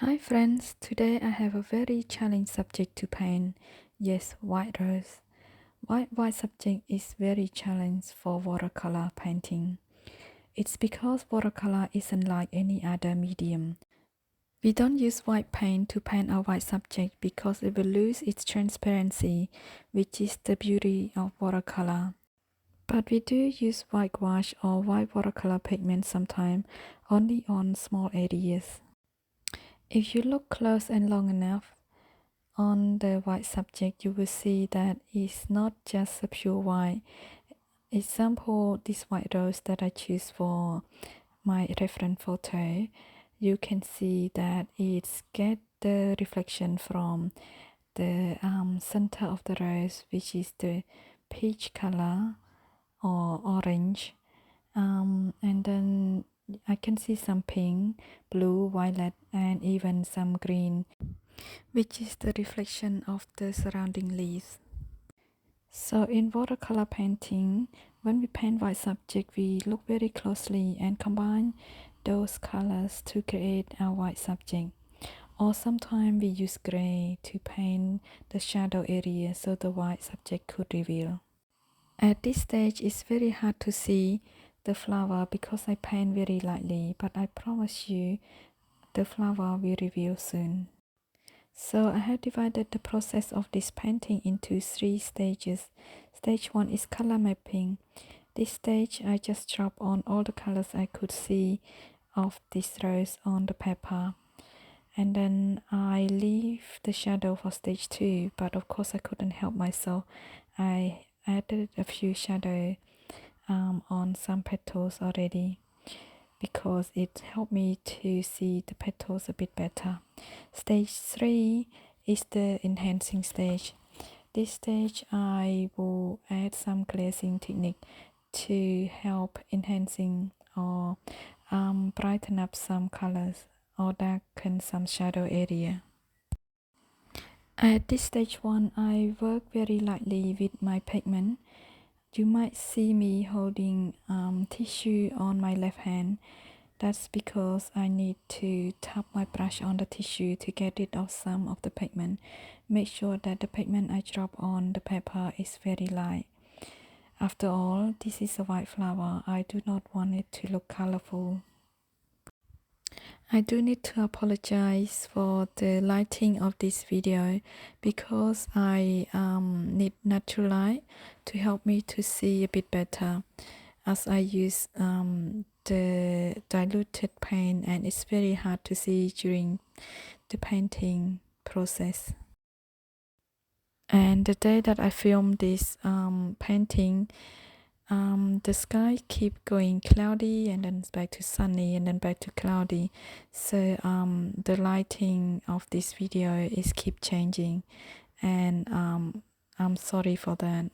Hi friends, today I have a very challenging subject to paint. Yes, white rose. White subject is very challenging for watercolor painting. It's because watercolor isn't like any other medium. We don't use white paint to paint a white subject because it will lose its transparency, which is the beauty of watercolor. But we do use white gouache or white watercolor pigment sometimes, only on small areas. If you look close and long enough on the white subject, you will see that it's not just a pure white. Example, this white rose that I choose for my reference photo, you can see that it's get the reflection from the center of the rose, which is the peach color or orange, and then I can see some pink, blue, violet, and even some green, which is the reflection of the surrounding leaves. So in watercolor painting, when we paint white subject, we look very closely and combine those colors to create our white subject. Or sometimes we use gray to paint the shadow area so the white subject could reveal. At this stage, it's very hard to see the flower because I paint very lightly, but I promise you the flower will reveal soon. So I have divided the process of this painting into 3 stages. Stage 1 is color mapping. This stage I just drop on all the colors I could see of this rose on the paper. And then I leave the shadow for stage 2, but of course I couldn't help myself. I added a few shadow on some petals already, because it helped me to see the petals a bit better. Stage 3 is the enhancing stage. This stage I will add some glazing technique to help enhancing or brighten up some colors or darken some shadow area. At this stage 1, I work very lightly with my pigment. You might see me holding tissue on my left hand. That's because I need to tap my brush on the tissue to get rid of some of the pigment. Make sure that the pigment I drop on the paper is very light. After all, this is a white flower. I do not want it to look colorful. I do need to apologize for the lighting of this video because I need natural light to help me to see a bit better, as I use the diluted paint and it's very hard to see during the painting process. And the day that I filmed this painting, the sky keep going cloudy and then back to sunny and then back to cloudy, so the lighting of this video is keep changing, and I'm sorry for that.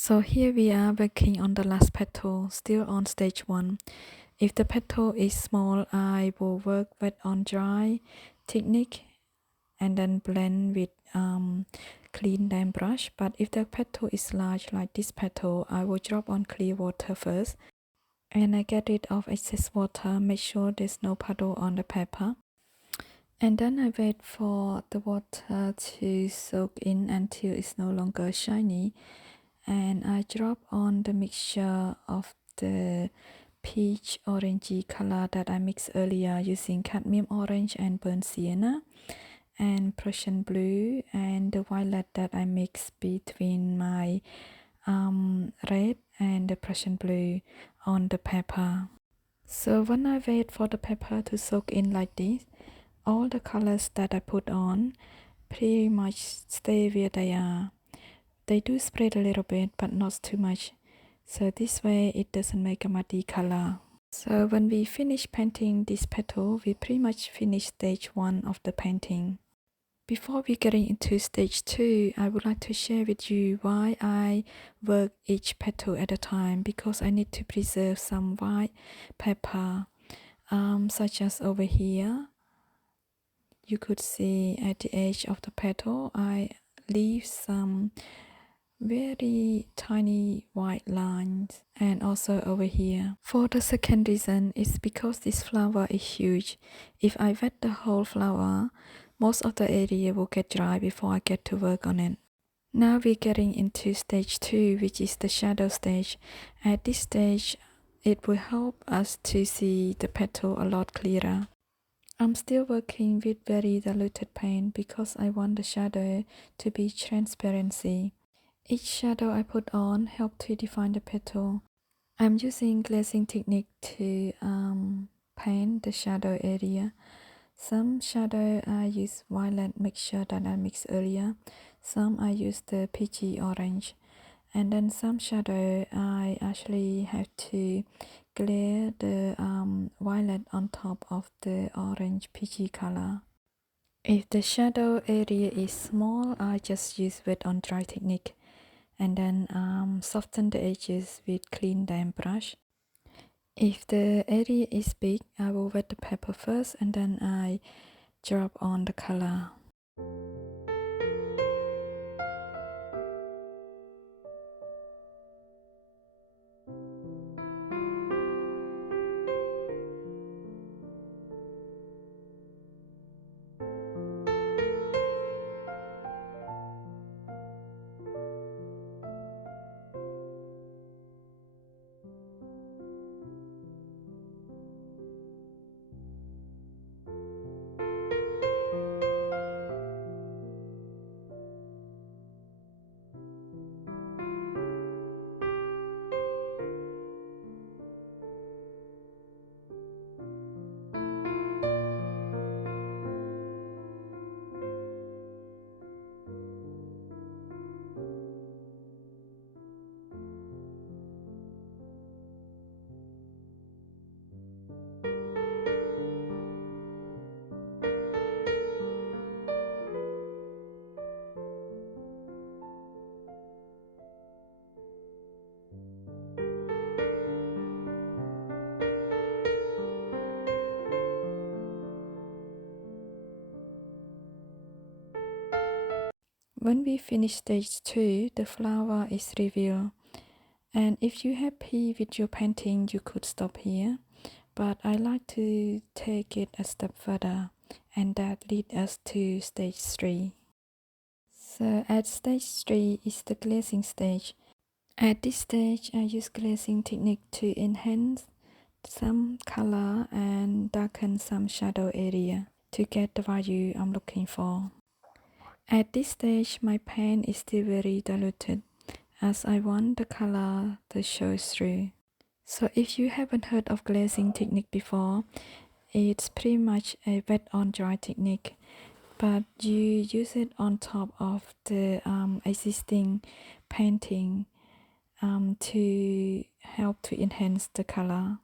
So here we are working on the last petal, still on stage 1. If the petal is small, I will work wet on dry technique and then blend with clean damp brush. But if the petal is large like this petal, I will drop on clear water first. And I get rid of excess water, make sure there's no puddle on the paper. And then I wait for the water to soak in until it's no longer shiny. And I drop on the mixture of the peach orangey color that I mixed earlier using cadmium orange and burnt sienna and Prussian blue and the violet that I mixed between my red and the Prussian blue on the paper. So when I wait for the paper to soak in like this, all the colors that I put on pretty much stay where they are. They do spread a little bit, but not too much. So this way it doesn't make a muddy color. So when we finish painting this petal, we pretty much finish stage 1 of the painting. Before we getting into stage 2, I would like to share with you why I work each petal at a time, because I need to preserve some white paper, such as over here. You could see at the edge of the petal, I leave some very tiny white lines, and also over here. For the second reason is because this flower is huge. If I wet the whole flower, most of the area will get dry before I get to work on it. Now we're getting into stage 2, which is the shadow stage. At this stage, it will help us to see the petal a lot clearer. I'm still working with very diluted paint because I want the shadow to be transparency. Each shadow I put on helps to define the petal. I'm using glazing technique to paint the shadow area. Some shadow I use violet mixture that I mixed earlier. Some I use the peachy orange. And then some shadow I actually have to glare the violet on top of the orange peachy color. If the shadow area is small, I just use wet on dry technique and then soften the edges with clean damp brush. If the area is big, I will wet the paper first and then I drop on the color. When we finish stage 2, the flower is revealed. And if you're happy with your painting, you could stop here. But I like to take it a step further, and that leads us to stage 3. So at stage 3 is the glazing stage. At this stage, I use glazing technique to enhance some color and darken some shadow area to get the value I'm looking for. At this stage, my paint is still very diluted as I want the color to show through. So if you haven't heard of glazing technique before, it's pretty much a wet on dry technique, but you use it on top of the existing painting to help to enhance the color.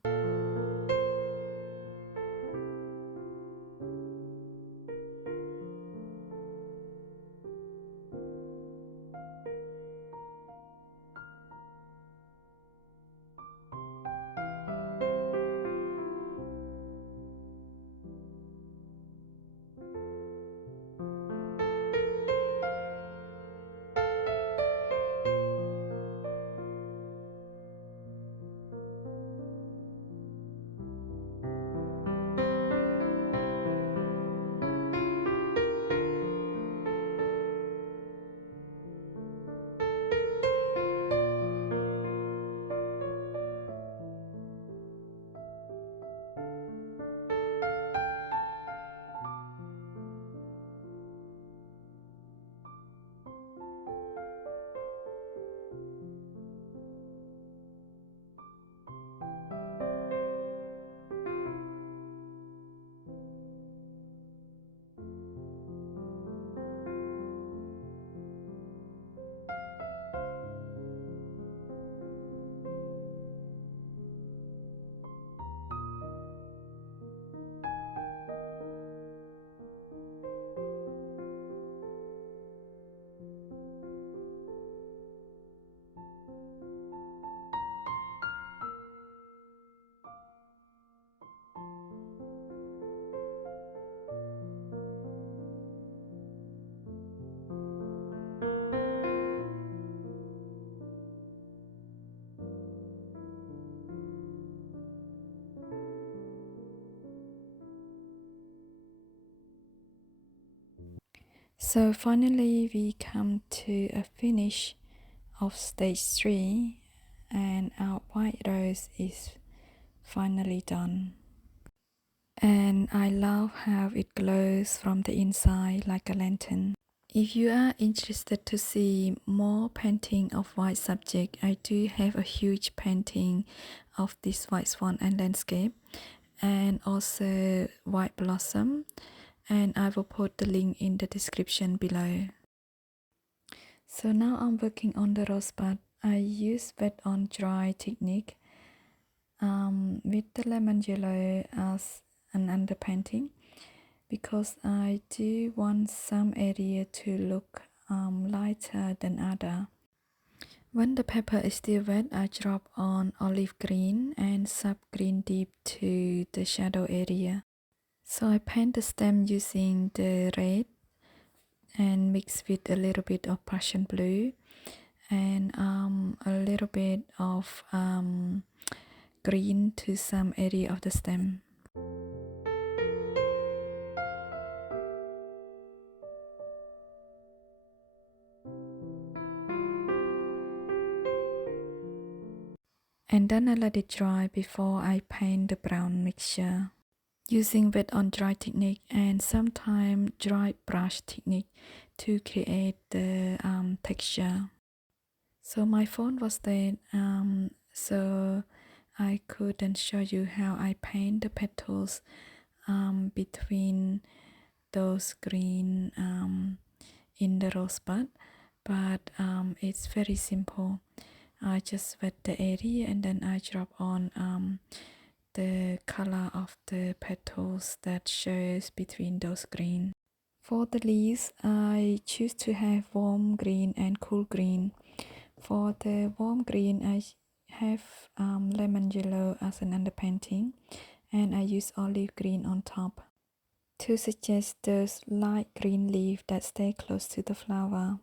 So finally we come to a finish of stage 3 and our white rose is finally done. And I love how it glows from the inside like a lantern. If you are interested to see more painting of white subject, I do have a huge painting of this white swan and landscape and also white blossom, and I will put the link in the description below. So now I'm working on the rosebud. I use wet on dry technique with the lemon yellow as an underpainting because I do want some area to look lighter than other. When the paper is still wet, I drop on olive green and sub green deep to the shadow area. So I paint the stem using the red and mix with a little bit of passion blue and a little bit of green to some area of the stem. And then I let it dry before I paint the brown mixture using wet on dry technique and sometimes dry brush technique to create the texture. So my phone was dead, so I couldn't show you how I paint the petals between those green in the rosebud, but it's very simple. I just wet the area and then I drop on the color of the petals that shows between those green. For the leaves, I choose to have warm green and cool green. For the warm green, I have lemon yellow as an underpainting, and I use olive green on top to suggest those light green leaves that stay close to the flower.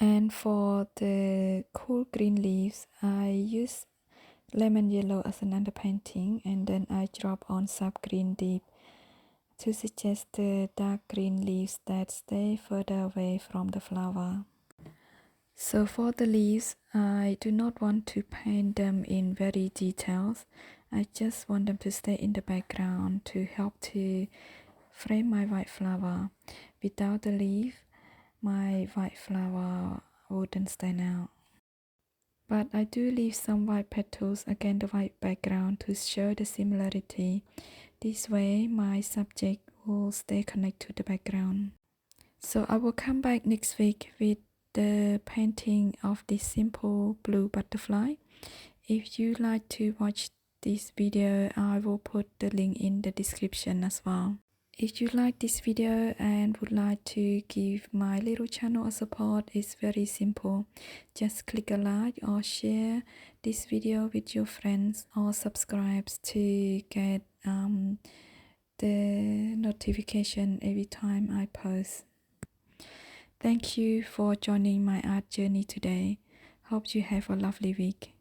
And for the cool green leaves, I use lemon yellow as an underpainting, and then I drop on sub green deep to suggest the dark green leaves that stay further away from the flower. So for the leaves, I do not want to paint them in very details. I just want them to stay in the background to help to frame my white flower. Without the leaf, my white flower wouldn't stand out. But I do leave some white petals against the white background to show the similarity. This way, my subject will stay connected to the background. So I will come back next week with the painting of this simple blue butterfly. If you like to watch this video, I will put the link in the description as well. If you like this video and would like to give my little channel a support, it's very simple. Just click a like or share this video with your friends or subscribe to get the notification every time I post. Thank you for joining my art journey today. Hope you have a lovely week.